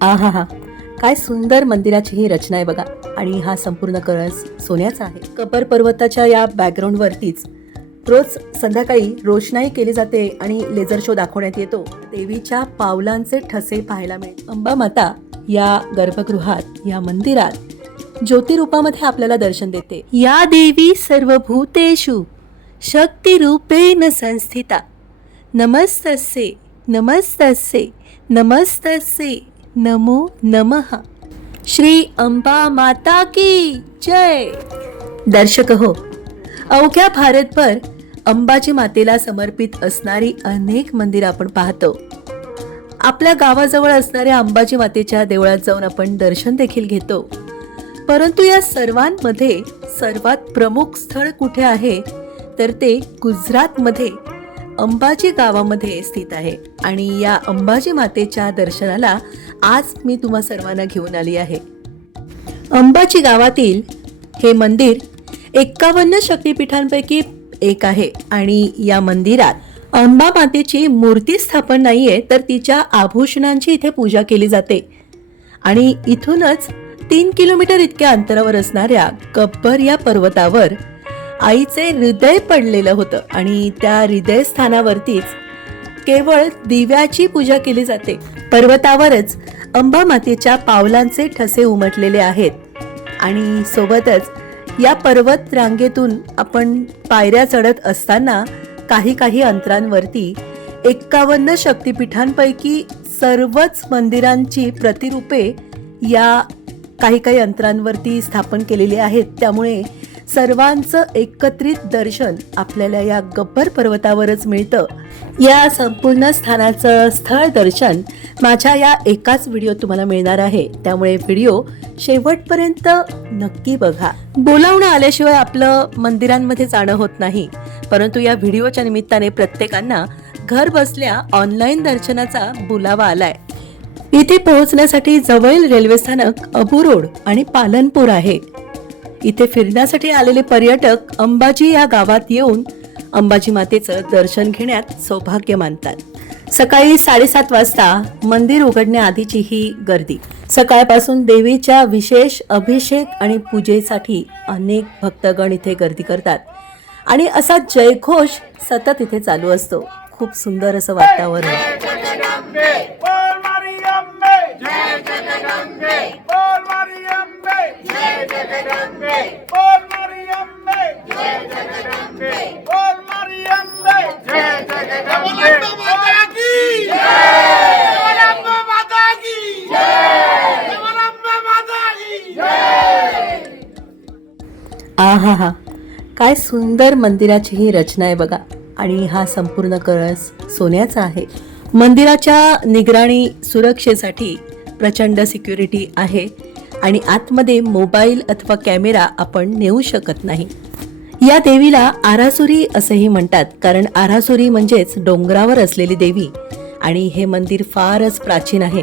आहा हा, काय सुंदर मंदिराची ही रचना आहे बघा. आणि हा संपूर्ण कळस सोन्याचा आहे. कबर पर्वताच्या या बॅकग्राऊंड वरतीच रोज संध्याकाळी रोषणाई केली जाते आणि लेझर शो दाखवण्यात येतो. देवीच्या पावलांचे ठसे पाहायला मिळतात. अंबा माता या गर्भगृहात, या मंदिरात ज्योतिरूपामध्ये आपल्याला दर्शन देते. या देवी सर्वभूतेषु शक्ती रूपेण संस्थिता. नमस्तस्ये नमस्तस्ये नमस्तस्ये नमो नमः. श्री अंबा माता की जय. दर्शक हो, अवघ्या भारतभर अंबाजी मातेला समर्पित असणारी अनेक मंदिरं आपण पाहतो. आपल्या गावाजवळ असणाऱ्या अंबाजी मातेच्या देवळात जाऊन आपण दर्शन देखील घेतो. परंतु या सर्वांमध्ये सर्वात प्रमुख स्थळ कुठे आहे तर ते गुजरातमध्ये अंबाजी गावामध्ये स्थित आहे. आणि या अंबाजी मातेच्या दर्शनाला आज मी तुम्हा सर्वांना घेऊन आली आहे. अंबाजी गावातील हे मंदिर 51 शक्तिपीठांपैकी एक आहे. आणि या मंदिरात अंबा मातेची मूर्ती स्थापन नाहीये, तर तिच्या आभूषणांची इथे पूजा केली जाते. आणि इथूनच 3 किलोमीटर इतक्या अंतरावर असणाऱ्या गब्बर या पर्वतावर आईचे हृदय पडलेलं होतं. आणि त्या हृदय स्थानावरतीच केवळ दिव्याची पूजा केली जाते. पर्वतावरच अंबा मातेच्या पावलांचे ठसे उमटलेले आहेत. आणि सोबतच या पर्वत रांगेतून आपण पायऱ्या चढत असताना काही अंतरांवरती 51 शक्तिपीठांपैकी सर्वच मंदिरांची प्रतिरूपे या काही अंतरांवरती स्थापन केलेली आहेत. त्यामुळे सर्वांचं एकत्रित दर्शन आपल्याला या गब्बर पर्वतावरच मिळतं. या संपूर्ण स्थानाचं स्थळ दर्शन माझ्या या एकाच व्हिडिओत तुम्हाला मिळणार आहे. त्यामुळे व्हिडिओ शेवटपर्यंत नक्की बघा. बोलावणं आल्याशिवाय आपलं मंदिरांमध्ये जाणं होत नाही. परंतु या व्हिडिओच्या निमित्ताने प्रत्येकांना घर बसल्या ऑनलाईन दर्शनाचा बोलावा आलाय. इथे पोहोचण्यासाठी जवळील रेल्वे स्थानक अबू रोड आणि पालनपूर आहे. इथे फिरण्यासाठी आलेले पर्यटक अंबाजी या गावात येऊन अंबाजी मातेचं दर्शन घेण्यात सौभाग्य मानतात. सकाळी 7:30 वाजता मंदिर उघडण्याआधीची ही गर्दी. सकाळपासून देवीच्या विशेष अभिषेक आणि पूजेसाठी अनेक भक्तगण इथे गर्दी करतात. आणि असा जयघोष सतत इथे चालू असतो. खूप सुंदर असं वातावरण. आहा हा, काय सुंदर मंदिराची ही रचना आहे बघा. आणि हा संपूर्ण कळस सोन्याचा आहे. मंदिराच्या निगराणी सुरक्षेसाठी प्रचंड सिक्युरिटी आहे. आणि आतमध्ये मोबाईल अथवा कॅमेरा आपण नेऊ शकत नाही. या देवीला आरासुरी असेही म्हणतात, कारण आरासुरी म्हणजेच डोंगरावर असलेली देवी. आणि हे मंदिर फारच प्राचीन आहे.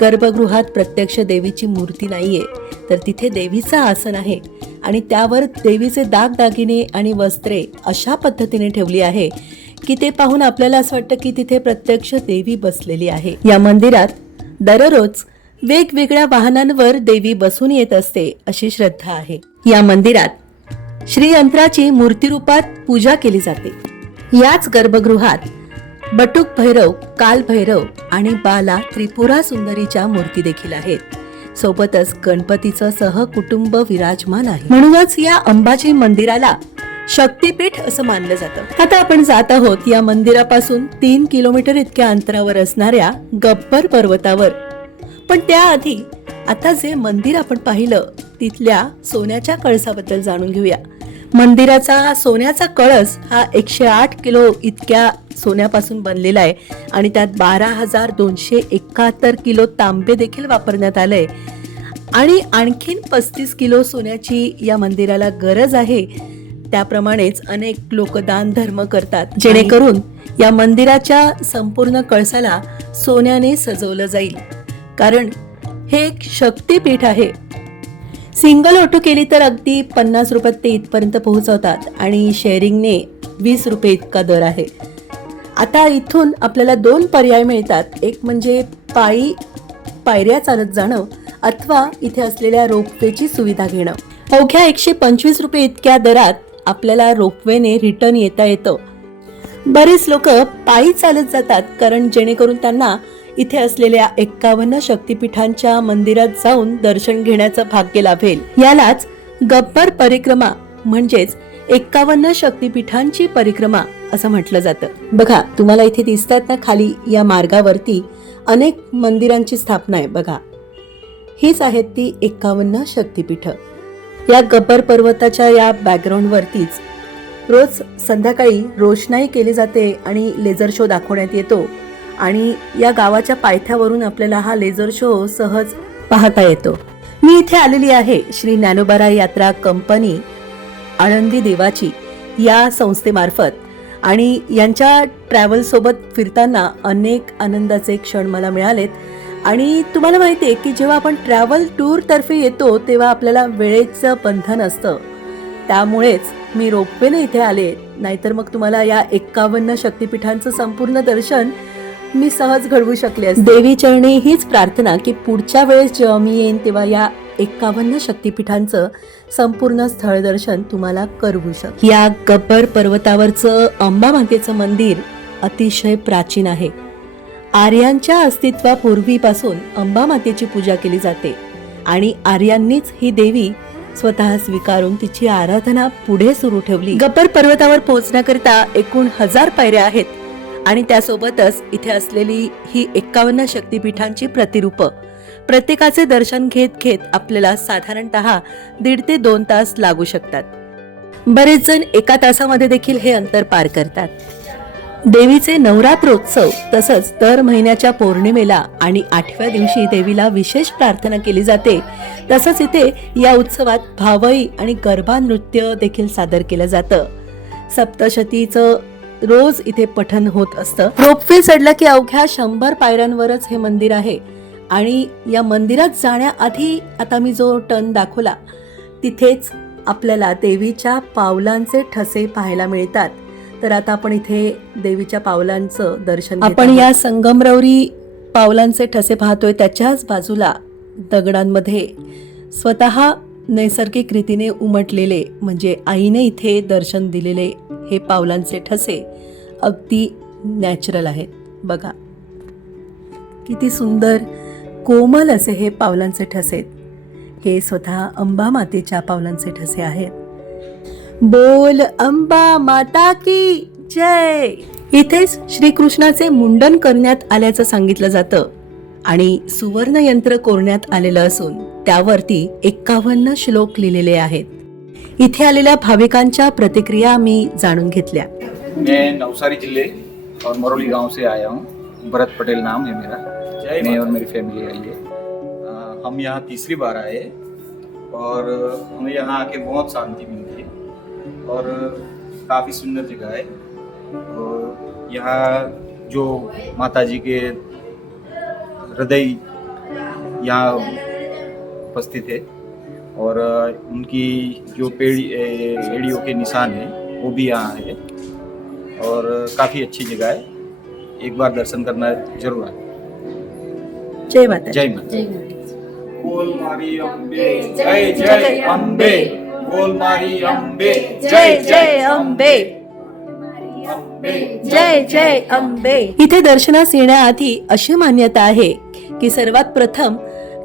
गर्भगृहात प्रत्यक्ष देवीची मूर्ती नाहीये, तर तिथे देवीचं आसन आहे. आणि त्यावर देवीचे दागदागिने आणि वस्त्रे अशा पद्धतीने ठेवली आहे की ते पाहून आपल्याला असं वाटतं की तिथे प्रत्यक्ष देवी बसलेली आहे. या मंदिरात दररोज वेगवेगळ्या वाहनांवर देवी बसून येत असते अशी श्रद्धा आहे. या मंदिरात श्रीयंत्राची मूर्तीरूपात पूजा केली जाते. याच गर्भगृहात बटुक भैरव, काल भैरव आणि बाला त्रिपुरा सुंदरीच्या मूर्ती देखील आहेत. सोबतच गणपतीचं सहकुटुंब विराजमान आहे. म्हणूनच या अंबाजी मंदिराला शक्तीपीठ असं मानलं जातं. आता आपण जात आहोत या मंदिरापासून 3 किलोमीटर इतक्या अंतरावर असणाऱ्या गब्बर पर्वतावर. पण त्याआधी आता जे मंदिर आपण पाहिलं तिथल्या सोन्याच्या कळसाबद्दल जाणून घेऊया. मंदिराचा सोन्याचा कळस हा 108 किलो इतक्या सोन्यापासून बनलेला आहे. आणि त्यात 12,271 किलो तांबे देखील वापरण्यात आलंय. आणि आणखीन 35 किलो सोन्याची या मंदिराला गरज आहे. त्याप्रमाणेच अनेक लोक दान धर्म करतात, जेणेकरून या मंदिराच्या संपूर्ण कळसाला सोन्याने सजवलं जाईल. कारण हे एक शक्तीपीठ आहे. सिंगल ऑटो केली तर अगदी 50 रुपयात ते इथपर्यंत पोहोचवतात. आणि शेअरिंगने 20 रुपये इतका दर आहे. आता इथून आपल्याला 2 पर्याय मिळतात. एक म्हणजे पायऱ्या चालत जाणं अथवा इथे असलेल्या रोपवेची सुविधा घेणं. अवघ्या 125 रुपये इतक्या दरात आपल्याला रोपवेने रिटर्न येता येतं. बरेच लोक पायी चालत जातात, कारण जेणेकरून त्यांना इथे असलेल्या 51 शक्तिपीठांच्या मंदिरात जाऊन दर्शन घेण्याचं भाग्य लाभेल. यालाच गब्बर परिक्रमा म्हणजेच 51 शक्तिपीठांची परिक्रमा असं म्हटलं जातं. बघा, तुम्हाला इथे दिसतात ना खाली या मार्गावरती अनेक मंदिरांची स्थापना आहे. बघा, हीच आहेत ती 51 शक्तिपीठ. या गब्बर पर्वताच्या या बॅकग्राऊंड वरतीच रोज संध्याकाळी रोषणाई केली जाते आणि लेझर शो दाखवण्यात येतो. आणि या गावाच्या पायथ्यावरून आपल्याला हा लेझर शो सहज पाहता येतो. मी इथे आलेली आहे श्री ज्ञानोबा यात्रा कंपनी आळंदी देवाची या संस्थेमार्फत, आणि यांच्या ट्रॅव्हल सोबत फिरताना अनेक आनंदाचे क्षण मला मिळालेत. आणि तुम्हाला माहिती आहे की जेव्हा आपण ट्रॅव्हल टूर तर्फे येतो तेव्हा आपल्याला वेळेचं बंधन असतं. त्यामुळेच मी रोपवेने इथे आले, नाहीतर मग तुम्हाला या 51 शक्तिपीठांचं संपूर्ण दर्शन मी सहज घडवू शकले असते. देवी चरणी हीच प्रार्थना की पुढच्या वेळेस जेव्हा मी येईन तेव्हा या 51 शक्तिपीठांचं संपूर्ण स्थळ दर्शन तुम्हाला करवू शकते. या गब्बर पर्वतावरचं अंबा मातेचं मंदिर अतिशय प्राचीन आहे. आर्यांच्या अस्तित्वापूर्वीपासून अंबा मातेची पूजा केली जाते आणि आर्यांनीच ही देवी स्वतः स्वीकारून तिची आराधना पुढे सुरू ठेवली. गब्बर पर्वतावर पोहोचण्याकरिता एकूण 1000 पायऱ्या आहेत आणि त्यासोबतच इथे असलेली ही 51 शक्तिपीठांची प्रतिरूप. प्रत्येकाचे दर्शन घेत घेत आपल्याला साधारणतः 1.5 ते 2 तास लागू शकतात. बरेच जण 1 तासामध्ये देखील हे अंतर पार करतात. देवीचे नवरात्रोत्सव तसंच दर महिन्याच्या पौर्णिमेला आणि 8व्या दिवशी देवीला विशेष प्रार्थना केली जाते. तसंच इथे या उत्सवात भावई आणि गरबा नृत्य देखील सादर केलं जातं. सप्तशतीचं रोज इथे पठण होत असतं. रोपवे चढला की अवघ्या 100 पायऱ्यांवरच हे मंदिर आहे. आणि या मंदिरात जाण्याआधी आता मी जो टर्न दाखवला तिथेच आपल्याला देवीच्या पावलांचे ठसे पाहायला मिळतात. तर आता आपण इथे देवीच्या पावलांचं दर्शन आपण या संगमरवरी पावलांचे ठसे पाहतोय. त्याच्याच बाजूला दगडांमध्ये स्वतः नैसर्गिक रीतीने उमटलेले म्हणजे आईने इथे दर्शन दिलेले हे पावलांचे ठसे अगदी नॅचरल आहेत. बघा किती सुंदर कोमल असे हे पावलांचे ठसे. हे स्वतः अंबा मातेच्या पावलांचे ठसे आहेत. बोल अंबा माता की जय. इथेच श्रीकृष्णाचे मुंडन करण्यात आल्याचं सांगितलं जातं आणि सुवर्ण यंत्र कोरण्यात आलेलं असून त्यावरती 51 श्लोक लिहिलेले आहेत. इथे आलेल्या भाविकांच्या प्रतिक्रिया मी जाणून घेतल्या. मैं नवसारी जिले और मरौली गांव से आया हूँ. भरत पटेल नाम है मेरा. मैं और मेरी फैमिली आई है. हम यहाँ तीसरी बार आए और हमें यहाँ आके बहुत शांति मिलती है और काफ़ी सुंदर जगह है. और यहाँ जो माता जी के हृदय यहाँ उपस्थित है और उनकी जो एड़ियों के निशान हैं वो भी यहाँ है और काफ़ी अच्छी जगह है. एक बार दर्शन करना जरूर है. जय माता. जय माता. बोल मारी अंबे जय जय अंबे. बोल मारी अंबे जय जय अंबे. जय जय अंबे. इथे दर्शनास येण्याआधी अशी मान्यता आहे की सर्वात प्रथम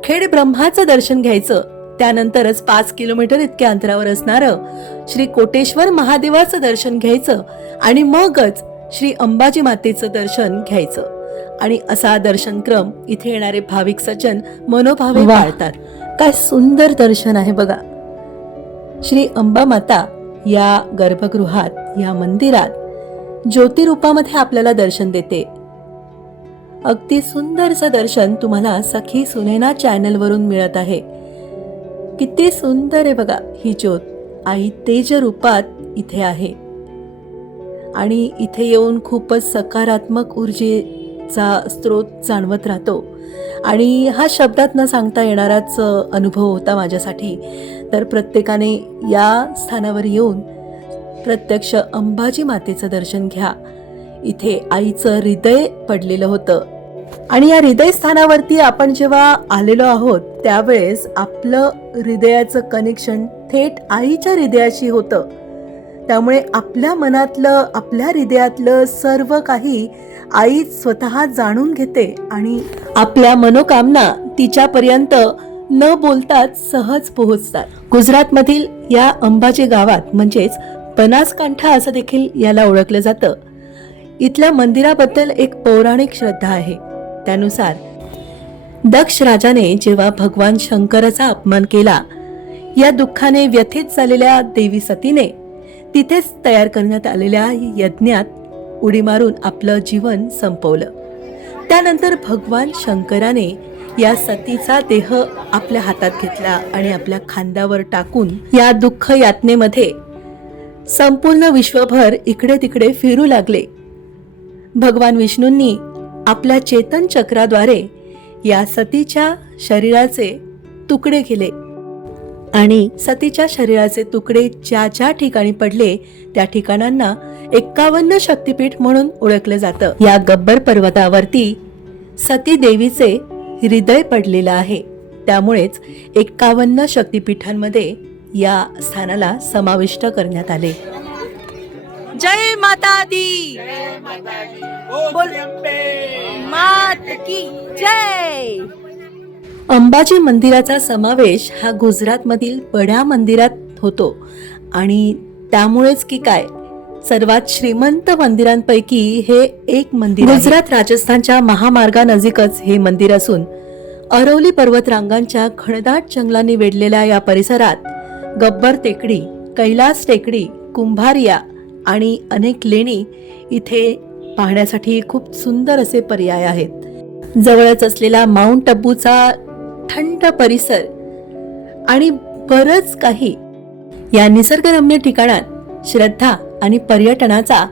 खेड ब्रह्माचं दर्शन घ्यायचं. त्यानंतरच 5 किलोमीटर इतक्या अंतरावर असणारं श्री कोटेश्वर महादेवाचं दर्शन घ्यायचं आणि मगच श्री अंबाजी मातेचं दर्शन घ्यायचं. आणि असा दर्शनक्रम इथे येणारे भाविक सज्जन मनोभावे पाळतात. काय सुंदर दर्शन आहे बघा. श्री अंबा माता या गर्भगृहात या मंदिरात ज्योतिरूपामध्ये आपल्याला दर्शन देते. अगदी सुंदरचं दर्शन तुम्हाला सखी सुनैना चॅनल वरून मिळत आहे. किती सुंदर आहे बघा. ही ज्योत आई तेज रूपात इथे आहे आणि इथे येऊन खूपच सकारात्मक ऊर्जेचा स्रोत जाणवत राहतो. आणि हा शब्दात न सांगता येणाराच अनुभव होता माझ्यासाठी. तर प्रत्येकाने या स्थानावर येऊन प्रत्यक्ष अंबाजी मातेचं दर्शन घ्या. इथे आईचं हृदय पडलेलं होतं. आणि या हृदय स्थानावरती आपण जेव्हा आलेलो आहोत त्यावेळेस आपलं हृदयाचं कनेक्शन थेट आईच्या हृदयाशी होतं. त्यामुळे आपल्या मनातलं, आपल्या हृदयातलं सर्व काही आई स्वतः जाणून घेते आणि आपल्या मनोकामना तिच्यापर्यंत न बोलताच सहज पोहोचतात. गुजरातमधील या अंबाजी गावात म्हणजेच बनासकांठा असं देखील याला ओळखलं जातं. इथल्या मंदिराबद्दल एक पौराणिक श्रद्धा आहे. त्यानुसार दक्ष राजाने जेव्हा भगवान शंकराचा अपमान केला, या दुःखाने व्यथित झालेल्या देवी सतीने तिथेच तयार करण्यात आलेल्या यज्ञात उडी मारून आपलं जीवन संपवलं. त्यानंतर भगवान शंकराने या सतीचा देह आपल्या हातात घेतला आणि आपल्या खांद्यावर टाकून या दुःख यातनेमध्ये संपूर्ण विश्वभर इकडे तिकडे फिरू लागले. भगवान विष्णूंनी आपल्या चेतन चक्राद्वारे या सतीच्या शरीराचे तुकडे केले आणि सतीच्या शरीराचे तुकडे ज्या ज्या ठिकाणी पडले त्या ठिकाणांना 51 शक्तिपीठ म्हणून ओळखलं जातं. या गब्बर पर्वतावरती सती देवीचे हृदय पडलेलं आहे. त्यामुळेच 51 शक्तिपीठांमध्ये या स्थानाला समाविष्ट करण्यात आले. जय माता दी, बोल मात की जय. अंबाजी मंदिराचा समावेश हा गुजरातमधील बड्या मंदिरात होतो आणि त्यामुळेच की काय सर्वात श्रीमंत मंदिरांपैकी हे एक मंदिर. गुजरात राजस्थानच्या महामार्गानजीकच हे मंदिर असून अरवली पर्वतरांगांच्या घनदाट जंगलांनी वेढलेल्या या परिसरात गब्बर टेकडी, कैलास टेकडी, कुंभारिया आणि अनेक लेणी इथे पाहण्यासाठी खूप सुंदर असे पर्याय आहेत. जवळच असलेला माउंट अब्बूचा थंड परिसर आणि बरंच काही या निसर्गरम्य ठिकाणात श्रद्धा आणि पर्यटनाचा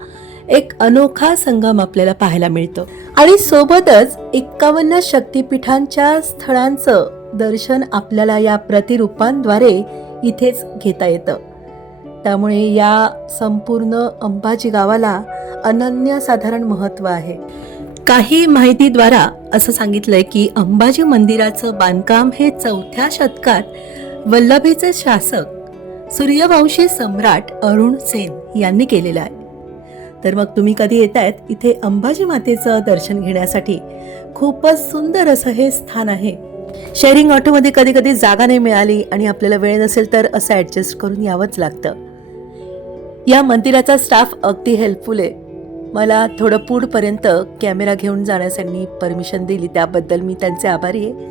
एक अनोखा संगम आपल्याला पाहायला मिळतो. आणि सोबतच 51 शक्तिपीठांच्या स्थळांचं दर्शन आपल्याला या प्रतिरूपांद्वारे इथेच घेता येतं. त्यामुळे या संपूर्ण अंबाजी गावाला अनन्यसाधारण महत्त्व आहे. काही माहितीद्वारा असं सांगितलंय की अंबाजी मंदिराचं बांधकाम हे 4थ्या शतकात वल्लभीचे शासक सूर्यवंशी सम्राट अरुण सेन यांनी केलेलं आहे. तर मग तुम्ही कधी येतायत इथे अंबाजी मातेचं दर्शन घेण्यासाठी खूपच सुंदर असं हे स्थान आहे. शेअरिंग ऑटोमध्ये कधी कधी जागा नाही मिळाली आणि आपल्याला वेळ नसेल तर असं ऍडजस्ट करून यावंच लागतं. या मंदिराचा स्टाफ अगदी हेल्पफुल आहे. मला थोडं पुढपर्यंत कॅमेरा घेऊन जाण्यासाठी परमिशन दिली त्याबद्दल मी त्यांचे आभारी आहे.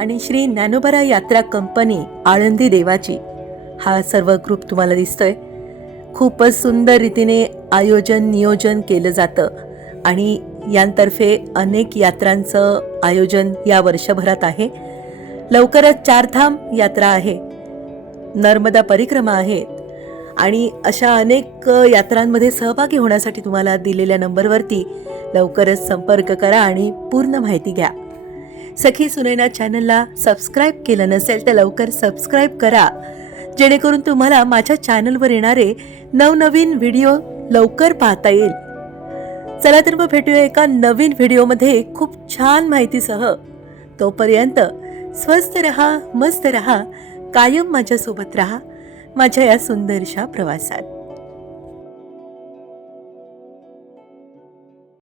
आणि श्री ज्ञानोबा यात्रा कंपनी आळंदी देवाची हा सर्व ग्रुप तुम्हाला दिसतोय. खूपच सुंदर रीतीने आयोजन नियोजन केलं जातं आणि यांतर्फे अनेक यात्रांचं आयोजन या वर्षभरात आहे. लवकरच 4 धाम यात्रा आहे, नर्मदा परिक्रमा आहेत आणि अशा अनेक यात्रांमध्ये सहभागी होण्यासाठी तुम्हाला दिलेल्या नंबरवरती लवकरच संपर्क करा आणि पूर्ण माहिती घ्या. सखी सुनैना चॅनलला सबस्क्राईब केलं नसेल तर लवकर सबस्क्राईब करा, जेणेकरून तुम्हाला माझ्या चॅनलवर येणारे नवनवीन व्हिडिओ लवकर पाहता येईल. चला तर मग भेटूया एका नवीन व्हिडिओमध्ये खूप छान माहितीसह. तोपर्यंत स्वस्थ रहा, मस्त रहा, कायम माझ्यासोबत रहा माझ्या या सुंदरशा प्रवासात.